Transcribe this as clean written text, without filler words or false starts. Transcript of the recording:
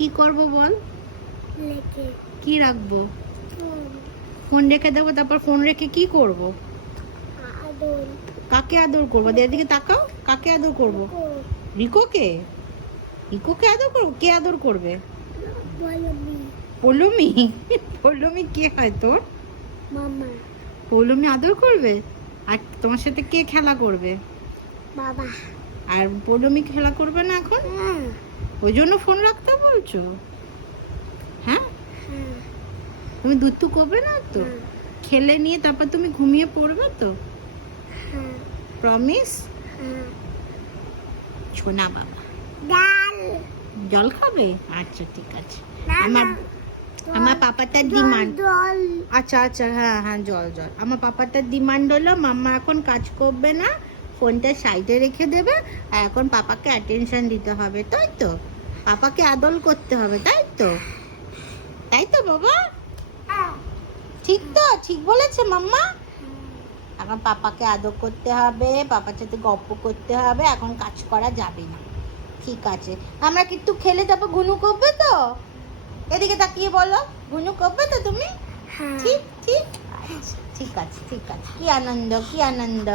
কি করব বল? কি রাখবো? ফোন রেখে দেবো, তারপর ফোন রেখে কি করব? কাকে আদর করবো? এদিকে তাকাও, কাকে আদর করব? রিকোকে? রিকোকে আদর করবো? কে আদর করবে? পৌলমি? পৌলমি কে হয় তোর? মামা। পৌলমি আদর করবে? আর তোমার সাথে কে খেলা করবে? বাবা। আর পৌলমি খেলা করবে না এখন? হ্যাঁ। ওই জন্য ফোন রাখতে বলছো? হ্যাঁ, হ্যাঁ। তুমি দুধ করবে না তো? খেলে নিয়ে তারপর তুমি ঘুমিয়ে পড়বে তো? হ্যাঁ। প্রমিস? হ্যাঁ। সোনা বাবা। ডাল। জল খাবে? আচ্ছা ঠিক আছে। না, আমার না। আমার পাপাটার ডিমান্ড। জল। আচ্ছা আচ্ছা, হ্যাঁ হ্যাঁ, জল জল। আমার পাপাটার ডিমান্ড হলো মাম্মা এখন কাজ করবে না, ফোনটা সাইডে রেখে দেবে, আর এখন পাপাকে অ্যাটেনশন দিতে হবে, তাই তো? পাপাকে আদর করতে হবে, তাই তো? তাই তো বাবা? ঠিক তো? ঠিক বলেছে মাম্মা? এখন পাপাকে আদর করতে হবে, পাপার সাথে গল্প করতে হবে, এখন কাজ করা যাবে না। ঠিক আছে, আমরা কিন্তু খেলে তারপর গুনু করবে তো? এদিকে তাকিয়ে বলো, গুনু করবে তো তুমি? হ্যাঁ। ঠিক ঠিক আচ্ছা, ঠিক আছে ঠিক আছে। কি আনন্দ, কি আনন্দ।